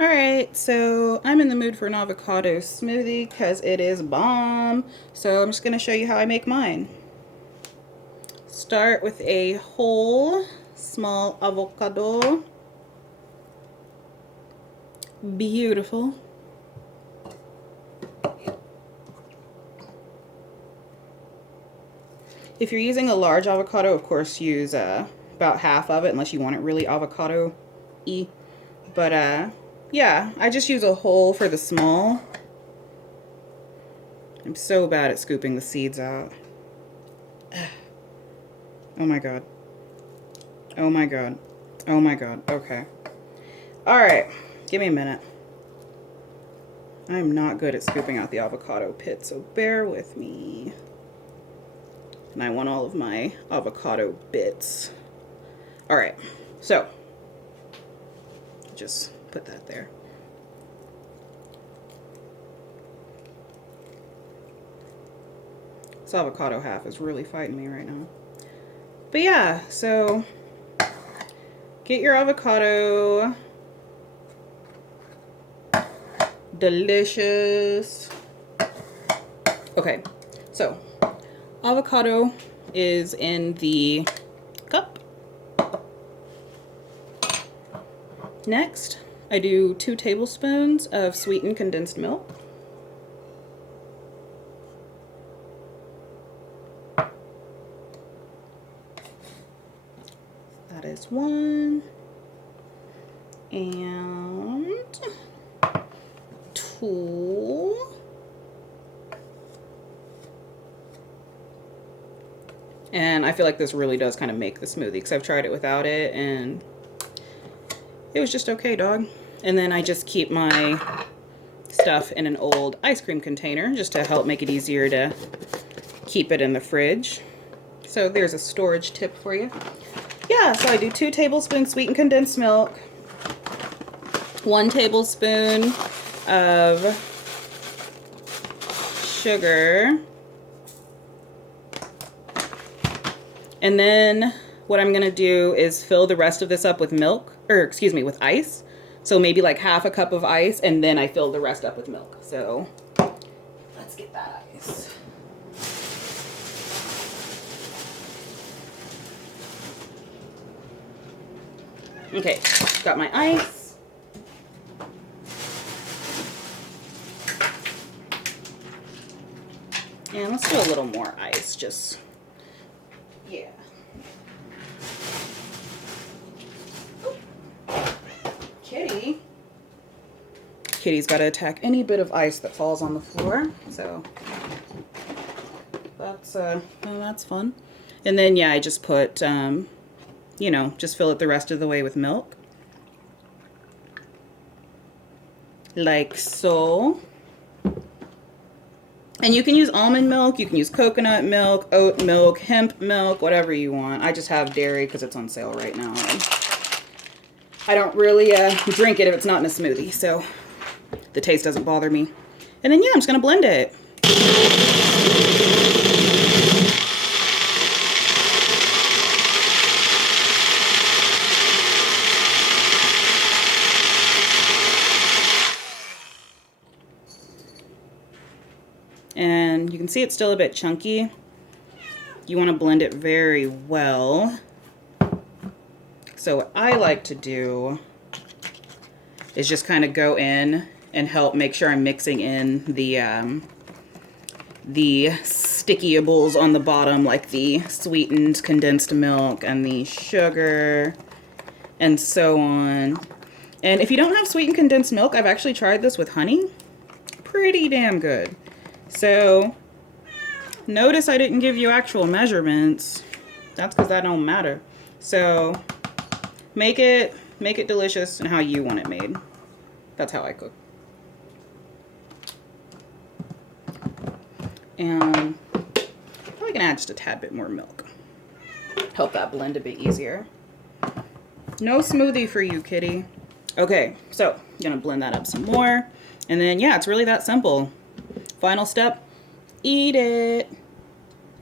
Alright, so I'm in the mood for an avocado smoothie because it is bomb. So I'm just going to show you how I make mine. Start with a whole small avocado. Beautiful. If you're using a large avocado, of course use about half of it unless you want it really avocado-y. But yeah, I just use a whole for the small. I'm so bad at scooping the seeds out. Oh my god. Oh my god. Oh my god. Okay. Alright. Give me a minute. I'm not good at scooping out the avocado pit, so bear with me. And I want all of my avocado bits. Alright. So, just put that there. This avocado half is really fighting me right now. But yeah, so get your avocado. Delicious. Okay, so avocado is in the cup. Next, I do 2 tablespoons of sweetened condensed milk. That is 1. And 2. And I feel like this really does kind of make the smoothie because I've tried it without it and it was just okay, dog. And then I just keep my stuff in an old ice cream container just to help make it easier to keep it in the fridge. So there's a storage tip for you. Yeah, so I do 2 tablespoons sweetened condensed milk, 1 tablespoon of sugar, and then what I'm gonna do is fill the rest of this up with milk, or excuse me, with ice. So maybe like half a cup of ice, and then I fill the rest up with milk. So let's get that ice. Okay, got my ice. And let's do a little more ice, just, yeah. Kitty. Kitty's got to attack any bit of ice that falls on the floor, so that's fun. And then, yeah, I just put, you know, just fill it the rest of the way with milk. Like so. And you can use almond milk, you can use coconut milk, oat milk, hemp milk, whatever you want. I just have dairy because it's on sale right now. And I don't really drink it if it's not in a smoothie, so the taste doesn't bother me. And then, yeah, I'm just going to blend it. And you can see it's still a bit chunky. You want to blend it very well. So what I like to do is just kind of go in and help make sure I'm mixing in the stickiables on the bottom, like the sweetened condensed milk and the sugar and so on. And if you don't have sweetened condensed milk, I've actually tried this with honey. Pretty damn good. So notice I didn't give you actual measurements. That's because that don't matter. So make it delicious and how you want it made. That's how I cook. And probably gonna add just a tad bit more milk. Help that blend a bit easier. No smoothie for you, kitty. Okay, so I'm gonna blend that up some more. And then, yeah, it's really that simple. Final step, eat it.